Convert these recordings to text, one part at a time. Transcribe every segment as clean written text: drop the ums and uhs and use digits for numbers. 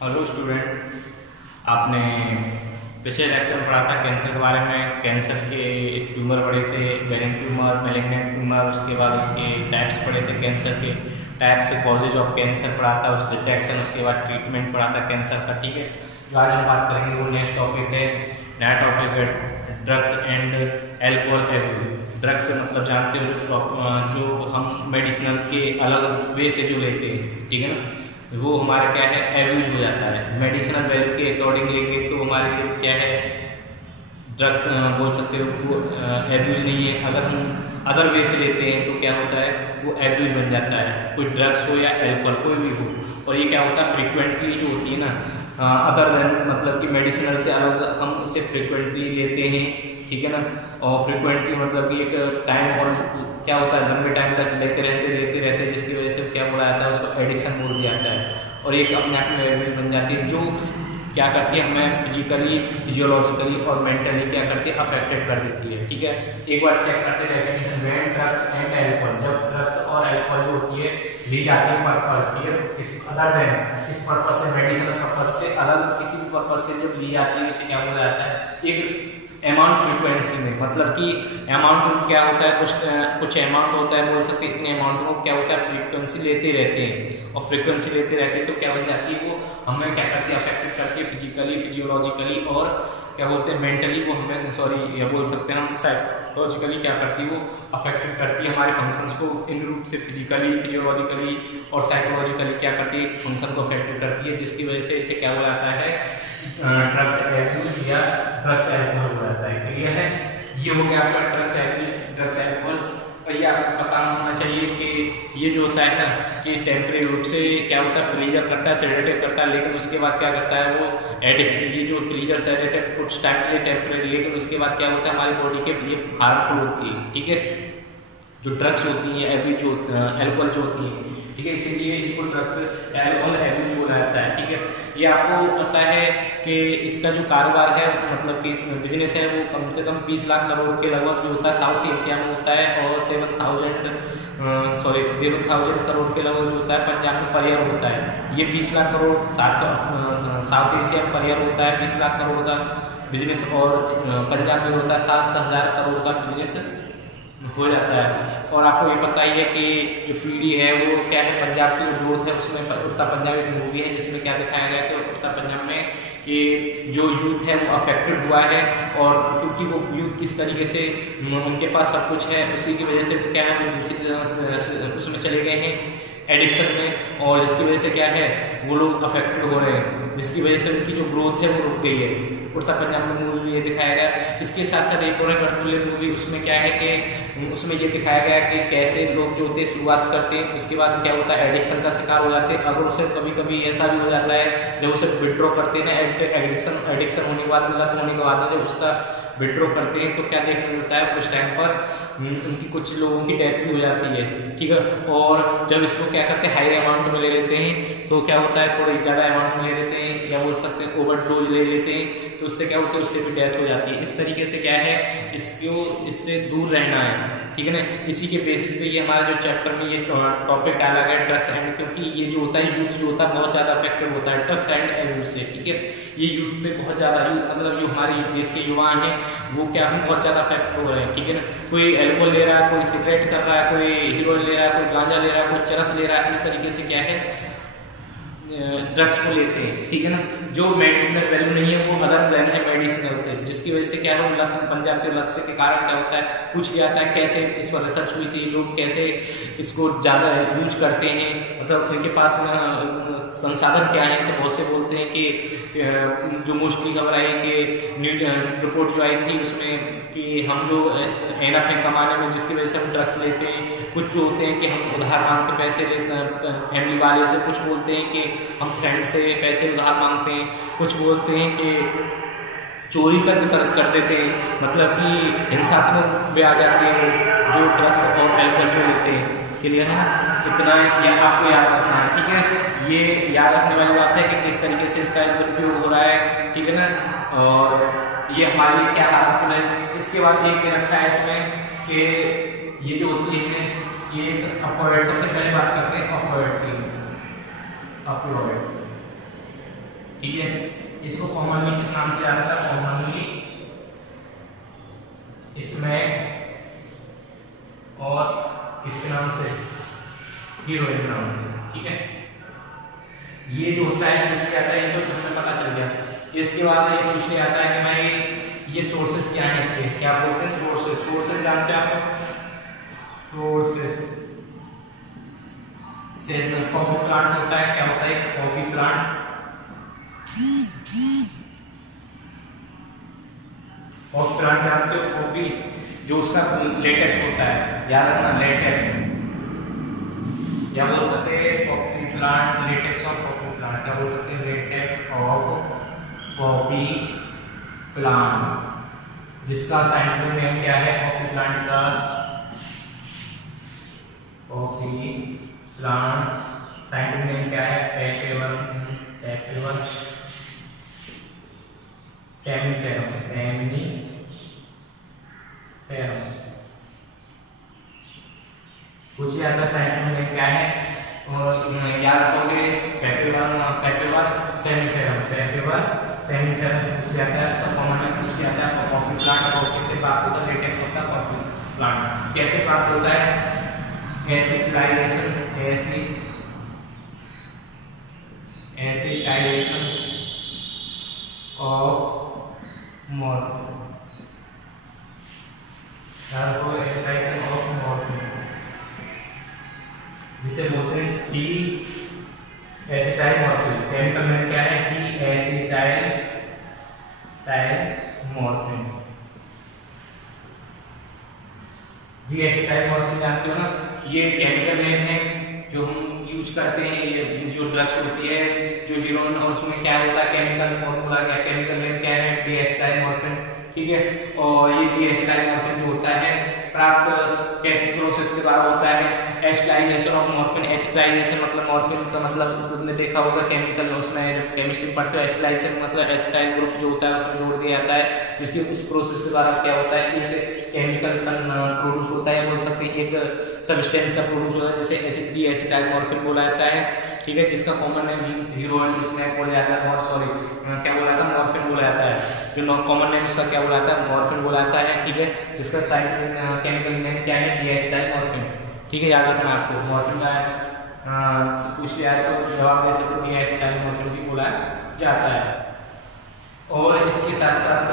Hello student, आपने पिछले lecture में पढ़ा था कैंसर के बारे में। कैंसर के ट्यूमर पढ़े थे, बेनिन ट्यूमर, मैलिग्नेंट ट्यूमर, उसके बाद उसके टाइप्स पढ़े थे। कैंसर के टाइप्स से कॉजेज ऑफ कैंसर पढ़ा था, उस डिटेक्शन, उसके बाद ट्रीटमेंट पढ़ा था कैंसर का। ठीक है, जो आज हम बात करेंगे वो नेक्स्ट टॉपिक है। नया टॉपिक है drugs and alcohol abuse. Drugs मतलब जानते हो जो हम मेडिसिनल के अलग वे से जो लेते हैं, ठीक है ना, वो हमारा क्या है, एब्यूज हो जाता है। मेडिसिनल वैल्यू के अकॉर्डिंग लेंगे तो हमारे लिए क्या है, ड्रग्स बोल सकते हो, वो एब्यूज नहीं है। अगर हम अदर वे से लेते हैं तो क्या होता है, वो एब्यूज बन जाता है। कोई ड्रग्स हो या एल्कोहल कोई भी हो, और ये क्या होता है, फ्रिक्वेंटली जो होती है ना, अदर देन मतलब कि मेडिसिनल से अलग हम उसे फ्रिक्वेंटली लेते हैं, ठीक है ना। और फ्रिक्वेंटली मतलब कि एक टाइम और क्या होता है, लंबे टाइम तक लेते रहते जिसकी वजह से क्या बोला जाता है, उसको एडिक्शन बोल दिया जाता है। और एक अपने आप में एडिक्शन बन जाती है, जो क्या करती है, हमें फिजिकली, फिजियोलॉजिकली और मेंटली क्या करती है, अफेक्टेड कर देती है। ठीक है, एक बार चेक करते डेफिनेशन में, ड्रग्स एंड एल्कोहल। जब ड्रग्स और एल्कोहल जो होती है ली जाती है पर्पस, ठीक है, इस अदर देन इस पर्पस से, मेडिसिनल पर्पस से अलग किसी भी पर्पस से जब ली जाती है, उसे क्या बोला जाता है, एक अमाउंट फ्रिक्वेंसी में। मतलब कि अमाउंट क्या होता है, कुछ अमाउंट होता है, बोल सकते हैं इतने अमाउंट में क्या होता है, फ्रीक्वेंसी लेते रहते हैं। और फ्रीक्वेंसी लेते रहते हैं तो क्या हो जाती है, वो हमें क्या करती है, अफेक्टेड करती है फिजिकली, फिजियोलॉजिकली और क्या बोलते हैं, मेंटली। वो हमें सॉरी ये बोल सकते हैं हम साइकोलॉजिकली क्या करती है, वो अफेक्टेड करती है हमारे फंक्शंस को। इन रूप से फिजिकली, फिजियोलॉजिकली और साइकोलॉजिकली क्या करती है, फंक्शन को अफेक्टेड करती है, जिसकी वजह से इसे क्या हो जाता है, ड्रग्स एब्यूज या ड्रग्स एल्कोहल हो जाता है। क्लियर है, ये हो गया आपका ड्रग्स एब्यूज, ड्रग्स एल्कोहल। और ये आपको पता होना चाहिए कि ये जो होता है ना, कि टेम्परेरी रूप से क्या होता है, प्लीजर करता है, सेडेटिव करता है, लेकिन उसके बाद क्या करता है, वो एडिक्शन, ये जो प्लीजर सेडेटिव कुछ टाइम के लिए टेम्परेरी, लेकिन उसके बाद क्या होता है, हमारी बॉडी के लिए हार्मफुल होती है। ठीक है, जो ड्रग्स होती हैं, एब्यूज जो एल्कोहल जो होती है, ठीक है, इसीलिए इनको ड्रग्स एल्कोहल एब्यूज बोला जाता है। ठीक है, ये आपको पता है कि इसका जो कारोबार है, मतलब कि बिजनेस है, वो कम से कम 20 लाख करोड़ के लगभग जो होता है साउथ एशिया में होता है, और 7,000 करोड़ के लगभग जो होता है पंजाब में पर ईयर होता है। ये 20 लाख करोड़ साउथ एशिया में पर ईयर होता है 20 लाख करोड़ का बिजनेस, और पंजाब में होता है 7,000 करोड़ का बिजनेस हो जाता है। और आपको ये पता ही है कि जो पीढ़ी है वो क्या है, पंजाब की ग्रोथ है, उसमें उड़ता पंजाब एक मूवी है जिसमें क्या दिखाया गया कि उड़ता पंजाब में कि जो यूथ है वो अफेक्टेड हुआ है, और क्योंकि वो यूथ किस तरीके से उनके पास सब कुछ है, उसी की वजह से क्या है, वो दूसरी उसमें चले गए हैं एडिक्शन में, और जिसकी वजह से क्या है, वो लोग अफेक्टेड हो रहे हैं, जिसकी वजह से उनकी जो ग्रोथ है वो रुक गई है। उड़ता पंजाब में मूवी में ये दिखाया गया। इसके साथ साथ एक और कटपुतली मूवी, उसमें क्या है कि उसमें ये दिखाया गया कि कैसे लोग जो होते हैं शुरुआत करते हैं, उसके बाद क्या होता है, एडिक्शन का शिकार हो जाते हैं। अगर उसे कभी कभी ऐसा भी हो जाता है, जब उसे विड्रॉ करते हैं ना, एडिक्शन होने के बाद, लत होने के बाद जब उसका विड्रॉ करते हैं, तो क्या देखने मिलता है, उस टाइम पर उनकी कुछ लोगों की डेथ भी हो जाती है। ठीक है, और जब इसको क्या करते हैं, हाई अमाउंट में ले लेते हैं, तो क्या होता है, थोड़ी ज़्यादा अमाउंट में ले लेते हैं, या बोल सकते हैं ओवरडोज ले लेते हैं, तो उससे क्या होता है, उससे भी डेथ हो जाती है। इस तरीके से क्या है, इससे दूर रहना है। ठीक है ना, इसी के बेसिस पे ये हमारा जो चैप्टर में ये टॉपिक डाला गया ड्रग्स एंड, क्योंकि ये जो होता है यूथ जो होता है बहुत ज़्यादा अफेक्टेड होता है ड्रग्स एंड एब्यूज से। ठीक है, ये यूथ पे बहुत ज़्यादा, यूथ मतलब जो हमारे देश के युवा हैं वो क्या है, बहुत ज़्यादा अफेक्ट हो रहे हैं। ठीक है ना, कोई एल्कोहल ले रहा है, कोई सिगरेट कर रहा है, कोई हीरोइन ले रहा है, कोई गांजा ले रहा है, कोई चरस ले रहा है, इस तरीके से क्या है, ड्रग्स को लेते हैं। ठीक है ना, जो मेडिसिनल वैल्यू नहीं है वो अदर देन है मेडिसिनल से, जिसकी वजह से क्या है, लत बन जाते हैं। लत से के कारण क्या होता है, पूछ लिया जाता है कैसे इस पर रिसर्च हुई थी, लोग कैसे इसको ज़्यादा यूज करते हैं, मतलब उनके पास संसाधन क्या है, तो बहुत से बोलते हैं कि जो मोस्टली खबर आई कि रिपोर्ट जो आई थी उसमें कि हम जो एनफ है कमाने में, जिसकी वजह से हम ड्रग्स लेते हैं। कुछ जो होते हैं कि हम उधार मांग के पैसे लेते हैं फैमिली वाले से, कुछ बोलते हैं कि हम फ्रेंड से पैसे उधार मांगते हैं, कुछ बोलते हैं कि चोरी तक कर देते हैं, मतलब कि हिंसात्मक भी आ जाती है जो ड्रग्स और एल्कोहल जो लेते हैं। क्लियर है ना, इतना ये आपको याद रखना है। ठीक है, ये याद रखने वाली बात है कि किस तरीके से इसका दुरुपयोग हो रहा है। ठीक है ना, और ये हमारे लिए क्या हार्मफुल है। इसके बाद एक दे रखा है इसमें कि ये जो होती है, ये अपॉइड, सबसे पहले बात करते हैं अपॉइड की। अपॉइड ठीक है। इसको कॉमनली किस नाम से आता है? कॉमनली इसमें और किसके नाम से? हीरोइन नाम से। ठीक है, ये जो होता है पूछने आता है, इनको तुम्हें पता चल गया। इसके बाद ये पूछने आता है कि भाई ये सोर्सेस क्या है इसके, क्या बोलते हैं? सोर्सेस। सोर्सेस जानते हैं आप? सोर्सेस से कॉफी प्लांट होता है, क्या होता है? Coffee plant. कॉफी प्लांट जानते हो? कॉफी जो उसका लेटेक्स होता है, याद रखना, लेटेक्स या बोल सकते हैं coffee plant, latex of coffee plant. क्या बोल सकते हैं? लेटेक्स ऑफ कॉफी प्लांट, जिसका साइंटिफिक नेम क्या है? कॉफी प्लांट का कॉफी प्लांट साइंटिफिक नेम क्या है? पैपेवर सेमिफेरम। पूछिए आता साइंटिफिक नेम क्या है? और याद रखोगे पैपेवर सेमिफेरम पूछ जाता है। सब कॉमन में पूछ जाता है। कॉफी प्लांट और किससे प्राप्त होता है? लेटेक्स होता है कॉफी प्लांट। कैसे प्राप्त होता है? Acetylation of morphine. Acetylation of morphine जिसे बोलते हैं D acetyl morphine. Chemical name क्या है? D acetyl morphine. D acetyl morphine जानते हो ना? ये केमिकल नेम है जो हम यूज करते हैं। ये जो ड्रग्स होती है, जो हीरोइन, और उसमें क्या होता है? केमिकल फॉर्मूला क्या? केमिकल नेम क्या है? D acetyl morphine. ठीक है, और ये डी एसिटाइल मॉर्फिन जो होता है प्राप्त कैसे प्रोसेस के द्वारा होता है? Acetylation of morphine. एसिटाइलेशन मतलब मॉर्फिन का मतलब तुमने देखा होगा केमिकल, उसमें केमिस्ट्री पढ़ते हो। एसिटाइलेशन मतलब एसिटाइल ग्रुप जो होता है उसमें जोड़ दिया जाता है, जिसके उस प्रोसेस के द्वारा क्या होता है? एक केमिकल प्रोड्यूस होता है, बोल सकते हैं एक सब्सटेंस का प्रोड्यूस होता है, जिसे डी एसिटाइल मॉर्फिन बोला जाता है। ठीक है, जिसका कॉमन नेम हीरोइन स्नैक बोला जाता है, और सॉरी क्या बोला जाता है? मॉर्फिन बोला जाता है। जो नॉन कॉमन नेम उसका क्या बोला जाता है? मॉर्फिन बोला जाता है। ठीक है, जिसका केमिकल नेम क्या है? D acetyl morphine. ठीक है, याद रखना आपको। मॉर्फिन का पूछ लिया तो जवाब दे सकते हो, डी एसिटाइल मॉर्फिन भी बोला जाता है। और इसके साथ साथ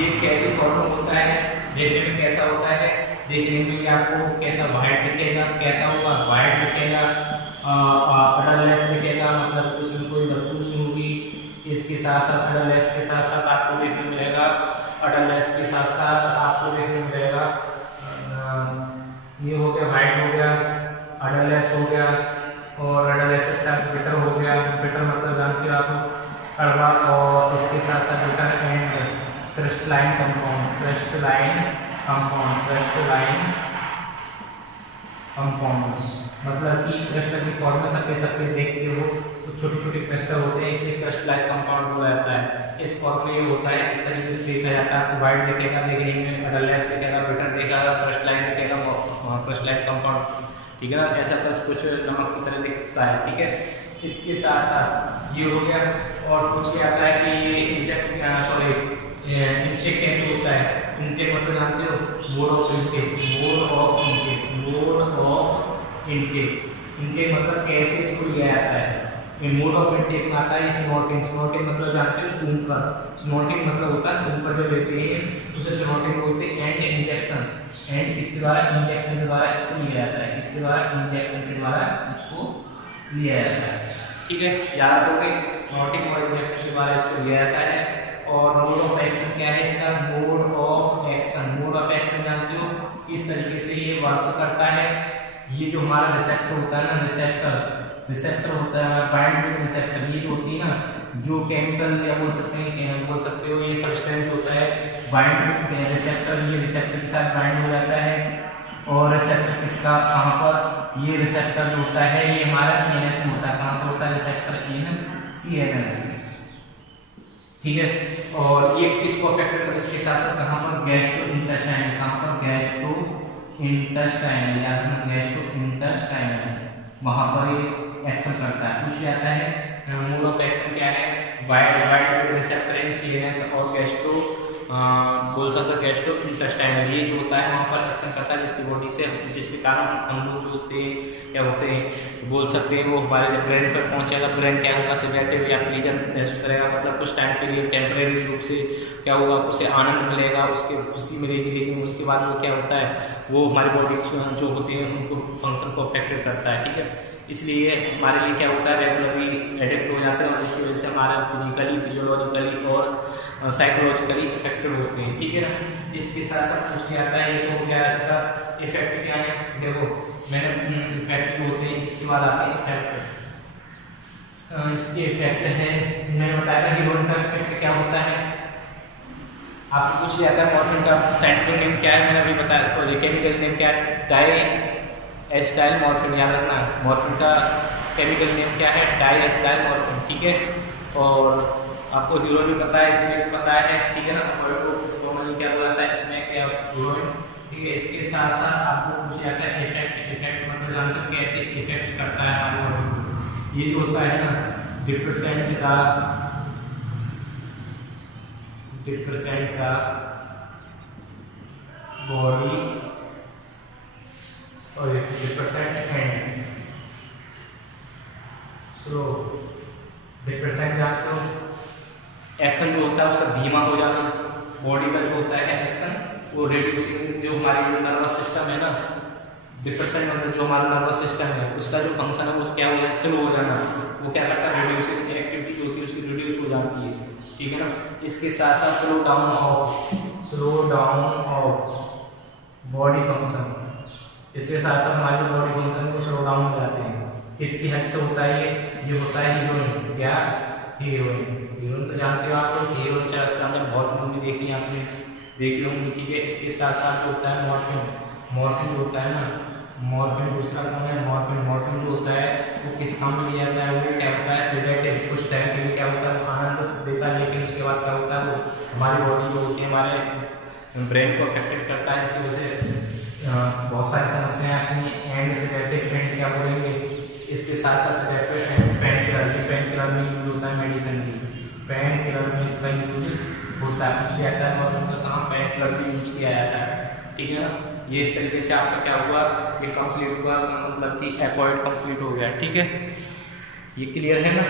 ये कैसे फॉर्म होता है? देखने में कैसा होता है? देखने में आपको कैसा? व्हाइट दिखेगा। कैसा होगा? व्हाइट दिखेगा, कलरलेस दिखेगा, मतलब उसमें कोई वस्तु नहीं होगी। इसके साथ साथ कलरलेस के साथ साथ आपको देखने मिलेगा, कलरलेस के साथ साथ आपको देखने मिलेगा, ये हो गया व्हाइट हो गया, कलरलेस हो गया, और कलरलेस के साथ बिटर हो गया। बिटर मतलब जानते हो आप? कड़वा। और इसके साथ साथ बिटर एंड क्रिस्टलाइन कंपाउंड मतलब कि क्रिस्टल की फॉर्म में सबके देखते हो तो छोटे छोटे क्रिस्टल होते हैं, इसलिए क्रिस्टलाइन कंपाउंड बोला जाता है। इस फॉर्म में ये होता है, इस तरीके से देखा जाता है। आपको व्हाइट दिखेगा देखने में, कलरलेस दिखेगा, बिटर दिखेगा, क्रिस्टलाइन दिखेगा, क्रिस्टलाइन कंपाउंड। ठीक है, ऐसा कुछ नमक की तरह दिखता है। ठीक है, इसके साथ साथ ये हो गया। और कुछ क्या आता है कि ये इंटेक कैसे होता है? इंटेक मतलब जानते हो? मोड ऑफ इनटेक मतलब कैसे इसको लिया जाता है? मोड ऑफ इनटेक में आता है स्नॉटिंग मतलब जानते हो? सूंघकर। स्नॉटिंग मतलब होता है सूंघकर जो लेते हैं उसे स्नॉटिंग बोलते हैं। एंड इंजेक्शन, एंड इसके द्वारा इंजेक्शन के द्वारा इसको लिया जाता है। इसके द्वारा इंजेक्शन के द्वारा इसको लिया जाता है। ठीक है, याद रखोगे, स्नॉटिंग और इंजेक्शन के द्वारा इसको लिया जाता है। और मोड ऑफ एक्शन क्या है इसका? मोड ऑफ एक्शन जानते हो? किस तरीके से ये वर्क करता है? ये जो हमारा रिसेप्टर होता है ना, रिसेप्टर होता है, बाइंडिंग रिसेप्टर, ये जो होती है ना, जो केमिकल या बोल सकते हो ये सब्सटेंस होता है बाइंडिंग रिसेप्टर, ये रिसेप्टर के साथ बाइंड हो जाता है। और रिसेप्टर किसका? कहाँ पर? ये रिसेप्टर जो होता है ये हमारा CNS में होता है। कहाँ पर होता है रिसेप्टर? इन CNS। ठीक है, और ये किसको अफेक्ट करता है? इसके साथ साथ कहाँ पर? गैस्ट्रोइंटेस्टाइनल। कहाँ पर? गैस्ट्रोइंटेस्टाइनल, याद रखना, गैस्ट्रोइंटेस्टाइनल। वहां पर ये एक्शन करता है। पूछ जाता है मोड ऑफ एक्शन क्या है, वाइड रिसेप्टर इन सीएनएस और गैस्ट्रो बोल सकते गैस्ट्रो इंटेस्टाइनल, ये जो होता है वहाँ पर एक्शन करता है जिसकी बॉडी से, जिसके कारण हम लोग जो होते हैं क्या होते हैं बोल सकते हैं वो हमारे जब ब्रेन पर पहुँचेगा, ब्रेन क्या होगा सेडेटिव या प्लीजर महसूस करेगा, मतलब कुछ टाइम के लिए टेम्परेरी रूप से क्या होगा उसे आनंद मिलेगा, उसके खुशी मिलेगी, लेकिन उसके बाद वो क्या होता है वो हमारी बॉडी जो होती है उनको फंक्शन को अफेक्टेड करता है। ठीक है, इसलिए हमारे लिए क्या होता है रेगुलरली एडिक्ट हो जाते हैं और इसकी वजह से हमारा फिजिकली फिजियोलॉजिकली और साइकोलॉजिकली इफेक्टेड होते हैं। ठीक है ना, इसके साथ साथ पूछ आता है ये तो क्या इसका इफेक्ट क्या है, देखो मैंने इफेक्ट होते हैं, इसके बाद आते हैं इफेक्ट। इसके इफेक्ट है मैंने बताया था हीरोइन का इफेक्ट क्या होता है, आपको पूछ लिया था मॉर्फिन का साइंटिफिक नेम क्या है, मैंने अभी बताया, सॉरी केमिकल नेम क्या है, डाई एसिटाइल मॉर्फिन, याद रखना मॉर्फिन का केमिकल नेम क्या है, डाई एसिटाइल मॉर्फिन। ठीक है, और आपको हीरोइन भी पता है, इसमें पता है, ठीक है ना, फॉर्मली क्या हुआ था इसमें क्या हीरोइन। ठीक है, इसके साथ साथ आपको पूछ जाता है इफेक्ट, इफेक्ट मतलब जानते हो कैसे इफेक्ट करता है हमारे बॉडी को, ये जो होता है ना डिप्रेसेंट का बॉडी और डिप्रेसेंट एंड सो डिप्रेसेंट जानते हो एक्शन जो होता है उसका धीमा हो जाना, बॉडी का जो होता है एक्शन वो रिड्यूसिंग, जो हमारी नर्वस सिस्टम है ना, डिप्रेशन मतलब जो हमारा नर्वस सिस्टम है उसका जो फंक्शन है वो क्या हो जाए स्लो हो जाना, वो क्या करता है रिड्यूसिंग एक्टिविटी जो होती है उसकी रिड्यूस हो जाती है। ठीक है ना, इसके साथ साथ slow down of body function, इसके साथ साथ हमारे बॉडी फंक्शन को स्लो डाउन हो जाते हैं, किसकी हेल्प से होता है ये होता है हीरोइन, क्या हीरोइन तो जानते हो आप लोग, हीरोइन इसके अंदर बहुत मूवी देखी आपने देखी होंगी। ठीक है, इसके साथ साथ जो होता है मॉर्फिन जो होता है ना, मॉर्फिन दूसरा कौन है, मॉर्फिन जो होता है वो किस काम में लिया जाता है, वो क्या होता है सेडेटिव, कुछ टाइम के लिए क्या होता है आनंद देता है, लेकिन उसके बाद क्या होता है वो हमारी बॉडी जो होती है हमारे ब्रेन को अफेक्टेड करता है, इसकी वजह से बहुत सारी समस्याएं आती हैं। एंड सेडेटिव एंड क्या बोलेंगे, इसके साथ साथ सेडेटिव एंड पेन किलर में यूज होता है मेडिसिन की, पेन किलर में इसका यूज होता है, पूछ जाता है और उनका कहाँ पेन किलर भी यूज किया जाता है। ठीक है ना, ये इस तरीके से आपका क्या हुआ ये कंप्लीट हुआ, मतलब कि एपॉइड कंप्लीट हो गया। ठीक है, ये क्लियर है ना।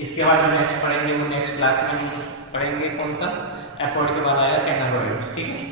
इसके बाद जो नेक्स्ट पढ़ेंगे वो नेक्स्ट क्लास में पढ़ेंगे कौन सा, एपॉइड के बाद आया कैनाबॉइड। ठीक है,